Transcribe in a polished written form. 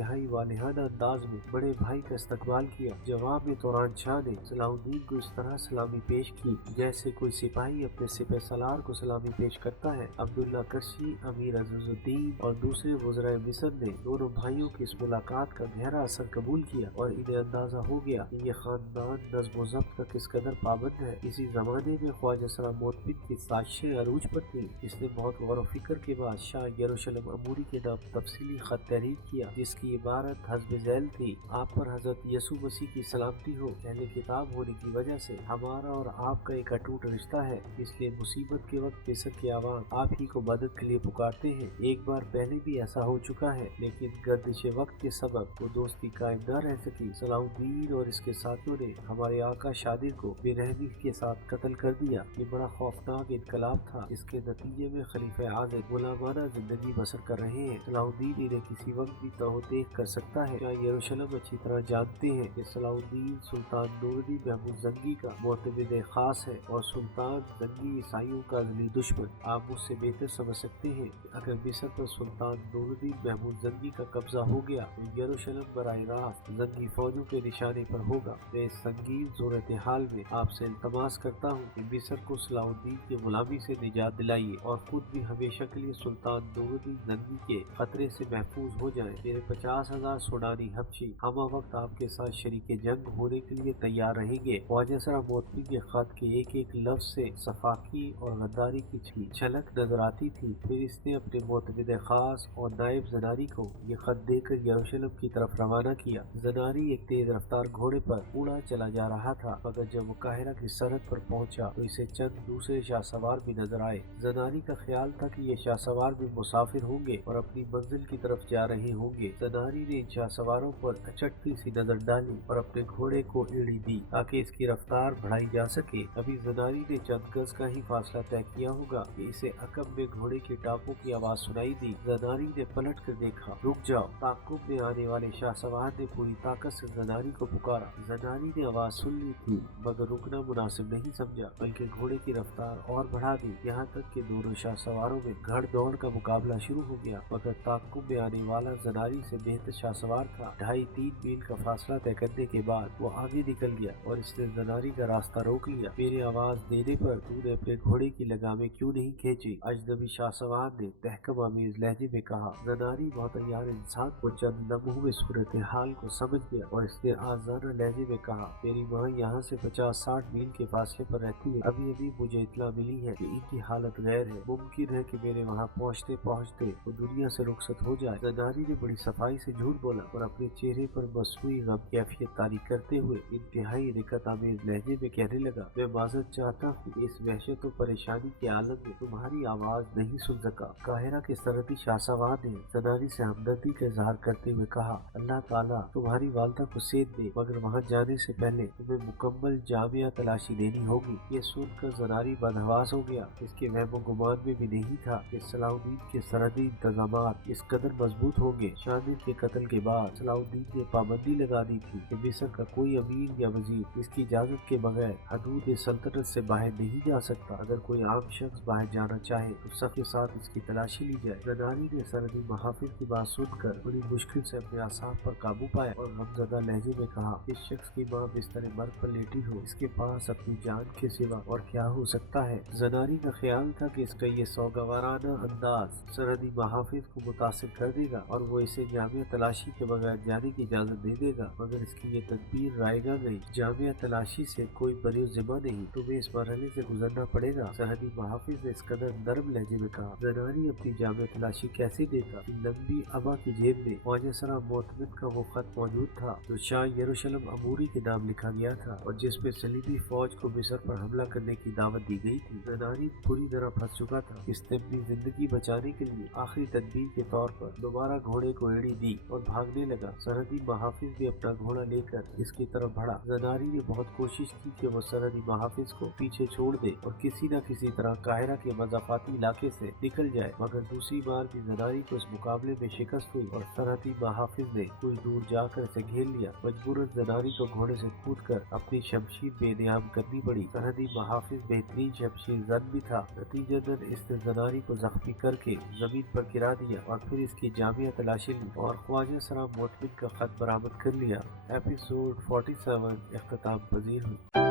انتہائی والہانہ انداز میں بڑے بھائی کا استقبال کیا۔ جواب میں توران شاہ نے صلاح الدین کو اس طرح سلامی پیش کی جیسے کوئی سپاہی اپنے سپہ سالار کو سلامی پیش کرتا ہے۔ عبداللہ کرشی، امیر عزیز الدین اور دوسرے وزرائے مصر نے دونوں بھائیوں کی اس ملاقات کا گہرا اثر قبول کیا اور انہیں اندازہ ہو گیا کہ یہ خاندان نظم و ضبط کا کس قدر پابند ہے۔ اسی زمانے میں خواجہ سرا موتبد کی سازشیں عروج پر تھیں۔ اس نے بہت غور و فکر کے بعد شاہ یروشلم عموری کے نام تفصیلی خط تحریر کیا جس کی عبارت حسب ذیل تھی: آپ پر حضرت یسوع مسیح کی سلامتی ہو۔ اہل کتاب ہونے کی وجہ سے ہمارا اور آپ کا ایک اٹوٹ رشتہ ہے، اس لیے مصیبت کے وقت مصر کے عوام آپ ہی کو مدد کے لیے پکارتے ہیں۔ ایک بار پہلے بھی ایسا ہو چکا ہے لیکن گردش وقت کے سبب وہ دوستی قائم نہ رہ سکی۔ صلاح الدین اور اس کے ساتھیوں نے ہمارے آقا شادر کو بے رحمی کے ساتھ قتل کر دیا۔ یہ بڑا خوفناک انقلاب تھا، اس کے نتیجے میں خلیفہ عادل غلامانہ زندگی بسر کر رہے ہیں۔ صلاح الدین انہیں کسی وقت بھی توطیق کر سکتا ہے۔ شاہ یروشلم اچھی طرح جانتے ہیں کہ صلاح الدین سلطان نور الدین محمود زنگی کا معتمد خاص ہے اور سلطان زنگی عیسائیوں کا ازلی دشمن۔ آپ مجھ سے بہتر سمجھ سکتے ہیں کہ اگر مصر پر سلطان نور الدین محمود زنگی کا قبضہ ہو گیا تو یروشلم براہ راست زنگی فوجوں کے نشانے پر ہوگا۔ میں اس سنگین صورتحال میں آپ سے التماس کرتا ہوں کہ مصر کو صلاح الدین کی غلامی سے نجات دلائیے اور خود بھی ہمیشہ کے لیے سلطان نور الدین زنگی کے خطرے سے محفوظ ہو جائیں۔ میرے 50,000 سوڈانی حبشی ہمہ وقت آپ کے ساتھ شریک جنگ ہونے کے لیے تیار رہیں گے۔ خواجہ سرا موتبد کے خط کے ایک ایک لفظ سے صفاقی اور غداری کی چھلک نظر آتی تھی۔ پھر اس نے اپنے معتمد خاص اور نائب زناری کو یہ خط دے کر یروشلم کی طرف روانہ کیا۔ زناری ایک تیز رفتار گھوڑے پر اڑا چلا جا رہا تھا، مگر جب وہ قاہرہ کی سرحد پر پہنچا تو اسے چند دوسرے شاہ سوار بھی نظر آئے۔ زناری کا خیال تھا کہ یہ شاہ سوار بھی مسافر ہوں گے اور اپنی منزل کی طرف جا رہے ہوں گے۔ زناری نے ان شاہ سواروں پر اچٹتی سی نظر ڈالی اور اپنے گھوڑے کو ایڑی دی تاکہ اس کی رفتار بڑھائی جا سکے۔ ابھی زناری نے چند گز کا ہی فاصلہ طے کیا ہوگا کہ اسے عقب میں گھوڑے کی ٹاپوں کی آواز سنائی دی۔ زناری نے پلٹ کر دیکھا، رک جاؤ! تعاقب میں آنے والے شاہ سوار نے پوری طاقت سے زناری کو پکارا۔ زناری نے آواز سن لی تھی مگر رکنا مناسب نہیں سمجھا، بلکہ گھوڑے کی رفتار اور بڑھا دی، یہاں تک کہ دونوں شاہ سواروں میں گھڑ دوڑ کا مقابلہ شروع ہو گیا۔ مگر تعاقب میں آنے والا زناری سے بہتر شاہ سوار تھا۔ 2.5-3 میل کا فاصلہ طے کرنے کے بعد وہ آگے نکل گیا اور اس نے زناری کا راستہ روک لیا۔ میرے آواز دینے پر تو نے اپنے گھوڑے کی لگامیں کیوں نہیں کھینچی؟ اجنبی شاہ سوار نے تحکم آمیز لہجے میں کہا۔ زناری بہت عیار انسان کو چند لمحوں میں صورتحال کو سمجھ گیا اور اس نے آزادانہ لہجے میں کہا، میری ماں یہاں سے 50-60 میل کے فاصلے پر رہتی ہے۔ ابھی ابھی مجھے اطلاع ملی ہے کہ ان کی حالت غیر ہے، ممکن ہے کہ میرے وہاں پہنچتے پہنچتے وہ دنیا سے رخصت ہو جائے۔ زناری نے بڑی صفائی سے جھوٹ بولا اور اپنے چہرے پر مصنوعی غم کیفیت طاری کرتے ہوئے انتہائی رقت آمیز لہجے میں کہنے لگا، میں معذرت چاہتا ہوں کہ اس وحشت و پریشانی کے عالم میں تمہاری آواز نہیں سن سکا۔ قاہرہ کے سرحدی شاہ سوار نے زناری سے ہمدردی کا اظہار کرتے ہوئے کہا، اللہ تعالیٰ تمہاری والدہ کو صحت دے، مگر وہاں جانے سے پہلے تمہیں مکمل جامعہ تلاشی لینی ہوگی۔ یہ سن کر زناری بدحواس ہو گیا۔ اس کے وہم و گمان میں بھی نہیں تھا کہ صلاح الدین کے سرحدی انتظامات اس قدر مضبوط ہوں گے۔ شادر کے قتل کے بعد صلاح الدین نے پابندی لگا دی تھی کہ مصر کا کوئی امیر یا وزیر اس کی اجازت کے بغیر حدود سلطنت سے باہر نہیں جا سکتا۔ اگر کوئی عام شخص باہر جانا چاہے تو سخت کے ساتھ اس کی تلاشی لی جائے۔ زناری نے سرحدی محافظ کی بات سن کر بڑی مشکل سے اپنے اعصاب پر قابو پایا اور غمزدہ لہجے میں کہا، اس شخص کی ماں بستر مرگ پر لیٹی ہو، اس کے پاس اپنی جان کے سوا اور کیا ہو سکتا ہے؟ زناری کا خیال تھا کہ اس کا یہ سوگوارانہ انداز سرحدی محافظ کو متاثر کر دے گا اور وہ اسے جامعہ تلاشی کے بغیر جانے کی اجازت دے دے گا، مگر اس کی یہ تدبیر رائے گا گئی۔ جامعہ تلاشی سے کوئی بری ذمہ نہیں، تمہیں اس مرحلے سے گزرنا پڑے گا۔ سرحدی محافظ نے اس قدر نرم لہجے میں کہا۔ زناری اپنی جامعہ تلاشی کیسے دیتا؟ لمبی عبا کی جیب میں خواجہ سرا معتمد کا وہ خط موجود تھا جو شاہ یروشلم عموری کے نام لکھا گیا تھا اور جس میں صلیبی فوج کو مصر پر حملہ کرنے کی دعوت دی گئی تھی۔ زناری پوری طرح پھنس چکا تھا۔ اس نے اپنی زندگی بچانے کے لیے آخری تدبیر کے طور پر دوبارہ گھوڑے کو ایڑی دی اور بھاگنے لگا۔ سرحدی محافظ بھی اپنا گھوڑا لے کر اس کی طرف بڑھا۔ زناری نے بہت کوشش کی کہ وہ سرحدی محافظ کو پیچھے چھوڑ دے اور کسی نہ کسی طرح قاہرہ کے مضافاتی علاقے سے نکل جائے، مگر دوسری بار بھی زناری کو اس مقابلے میں شکست ہوئی اور سرحدی محافظ نے کچھ دور جا کر اسے گھیر لیا۔ مجبوراً زناری کو گھوڑے سے کود کر اپنی شمشیر بے نیام کرنی پڑی۔ سرحدی محافظ بہترین شمشیر زن بھی تھا، نتیجتاً اس نے زناری کو زخمی کر کے زمین پر گرا دیا اور پھر اس کی جامعہ تلاشی لی اور اور خواجہ سرا موتمن کا خط برآمد کر لیا۔ ایپیسوڈ 47 اختتام پذیر ہوئی۔